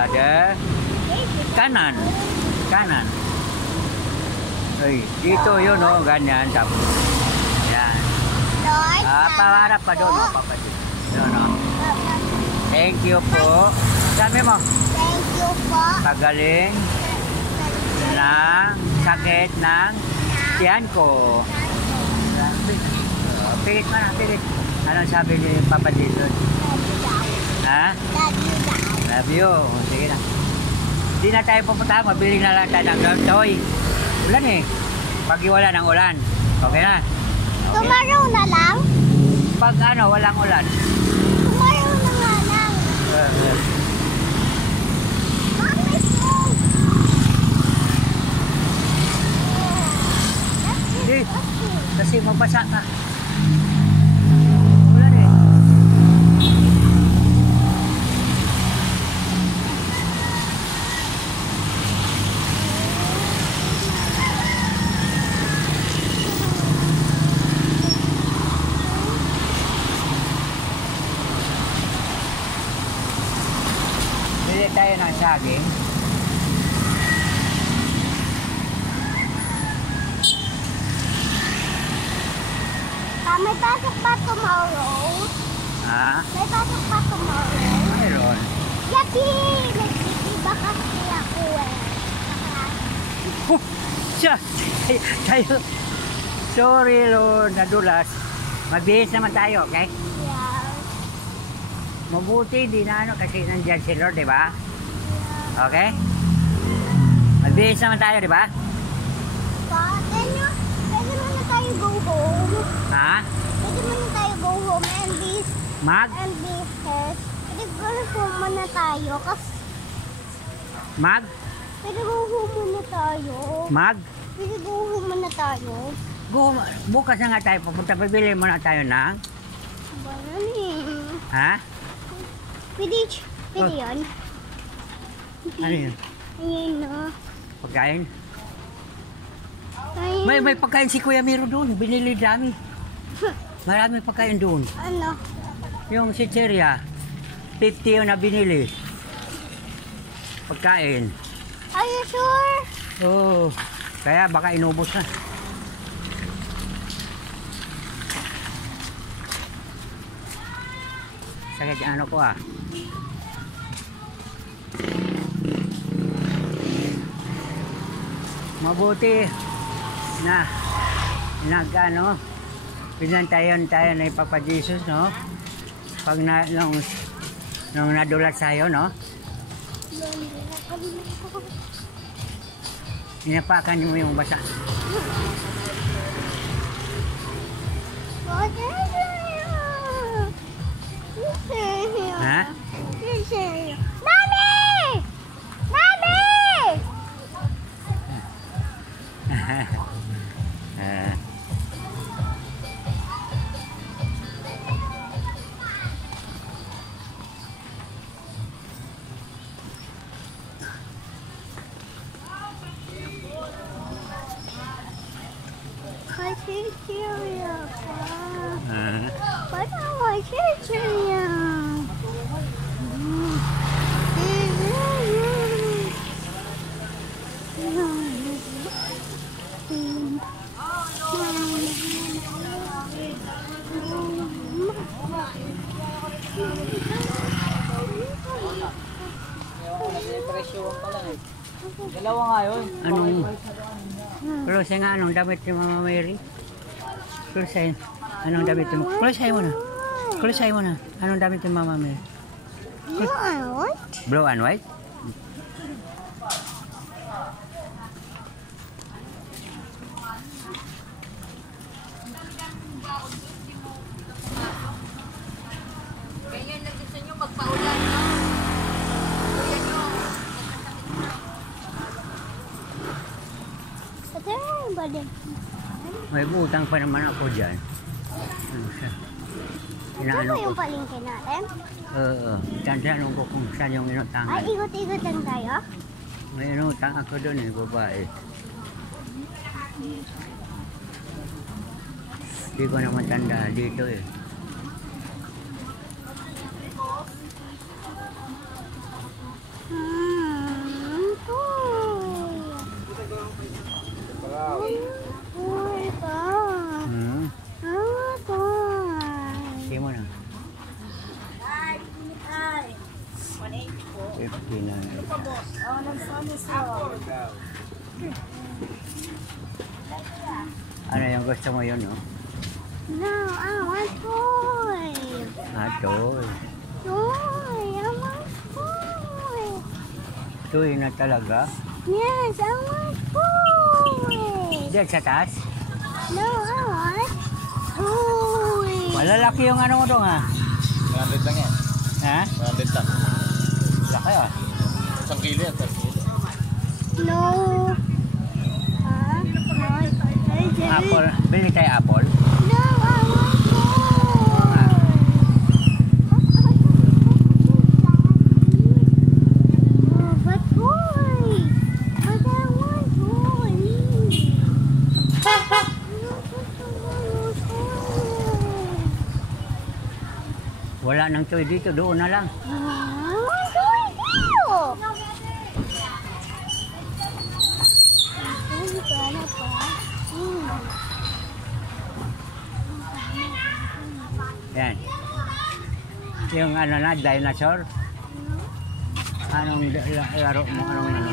Father. Kanan. Kanan. Ay, dito yun, oh, ganyan. Tapos, yan. Lord, Paharap pa doon, oh, papatid. Doon, oh. Thank you po. Sabi mo, thank you po. pagaling ng sakit ng tiyan ko. Pilit mo na, pilit. Anong sabi ni Papa Jason? Ha? Love you daw. Love you. Sige na. Hindi na tayo pupunta. Mabili na lang tayo ng toy. Ulan eh. Pag wala ng ulan. Okay na. Okay. Tomorrow na lang? Pag ano, walang ulan. Tomorrow na nga lang. Mami po. Hindi. Kasi mabasa ka. Ulan eh. Bili tayo ng saging. May pasok ba tomorrow? Ha? May pasok ba tomorrow? Mayroon. Yappy! Nagsikiba kasi ako eh. Siya! Tayo. Sorry, Lord. Nadulas. Magbihis naman tayo, okay? Yeah. Mabuti, di na ano, kasi nandyan si Lord, di ba? Okay? Magbihis naman tayo, di ba? Pwede mo na tayo go home. Ha? Pwede mo na tayo go home and this Mag? and this test. Pwede go home muna tayo. Kasi Mag? pwede go home muna tayo. Mag? Pwede go home muna tayo. Bukas na nga tayo pupunta. Pabili muna tayo ng... Banani. Ha? Pwede yun. Ano yun? Ayan na. Pagkain? Ayan. May pagkain si Kuya Miro doon. Binili dami. Marami pagkain doon. Ano? Yung si Cheria. 50 yung na binili. Pagkain. Are you sure? Oo. Kaya baka inubos na. Sakit yung ano ko ah. Mabuti na nag-ano, pinantayan tayo na Papa Jesus, no? Pag nung nadulas tayo, no? Inapakan mo yung basa. Ha? Mami! Mami! Chichirya pa. Ba't ako chichirya? Dalawa nga yun. Anong, Close nga, anong damit ni Mama Mary? Close anong damit ni Close mo na. Close mo na. Anong damit ni Mama Mary? Blue and white? Blue and white? Ganyan na gusto nyo magpaulan, no? Kuya nyo. Ito yung balik. May butang pa naman ako dyan. Ano siya? Ito Inaano ba ko? yung palengke natin? Oo. Tantanong ko kung saan yung Ay, inutangan. ikot-ikot lang tayo? May inutang ako doon eh, babae. Hindi ko naman tanda dito eh. Hmm. Kinang. Ano yung gusto mo yun, no? No, I want toy. Toy. Toy, I want toy. Toy na talaga. Yes, I want toy. Diyan sa taas. No, I want toy. Malalaki yung ano mo doon, ha? 100 lang yan. Ha? 100 lang. Laki, ah. 1 kilo yan. 1 kilo. No. Apple. Bili tayo apple. No, I want toy. Oh, but toy. But I want toy. Wala nang toy dito. Doon na lang. I want toy too. Yan. Yung ano na, dinosaur. Anong laro mo? Anong ano?